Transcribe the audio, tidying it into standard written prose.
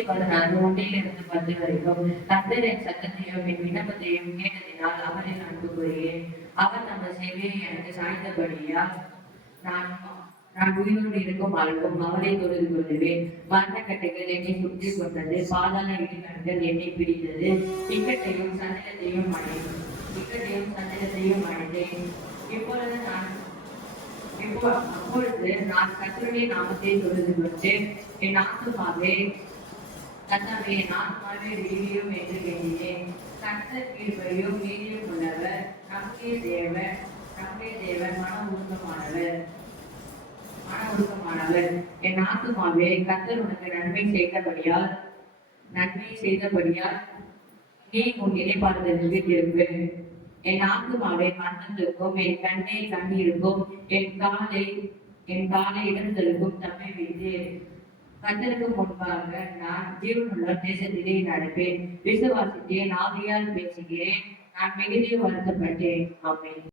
1 வரைக்கும் கர்த்தரின் சத்தத்தையும் என் விண்ணப்பத்தையும் கேட்டதினால் அவரில் அன்பு கூறுகிறேன். அவர் தமது செவியை எனக்கு சாய்ந்தபடியால் நான் நான் உயிரோடு இருக்கும் அளவும் அவரை தொழுது கொள்ளுவேன். மரணக்கட்டைகள் என்னை சுற்றி கொண்டது, பாதாள இடிக்கண்கள் என்னை பிடித்தது. இக்கட்டையும் சந்திரத்தையும் அடைந்தேன். இப்பொழுது அப்பொழுது நான் கர்த்தருடைய நாமத்தை தொழுது கொண்டு என் ஆத்துமாவே கர்த்தாவே என் ஆத்துமாவே விடுவியும் என்று எண்ணினேன். கர்த்தர் கிருபையும் நீதியும் உள்ளவர், நம்முடைய தேவன் மன உருக்கமானவர். என் ஆத்துமாவே கர்த்தர் உனக்கு நன்மை செய்தபடியால் நீ உன் இளைப்பாறுதலுக்கு திரும்பு. என் ஆத்துமாவை மரணத்துக்கும் என் கண்ணை கண்ணீருக்கும் என் காலை இடர்களுக்கும் தம்மை வைத்து கர்த்தருக்கு முன்பாக நான் ஜீவனுள்ள தேசத்திலே நடப்பேன். விசுவாசித்தேன், ஆவியால் பேசுகிறேன், நான் மிகுதியும் வருத்தப்பட்டேன். ஆமென்.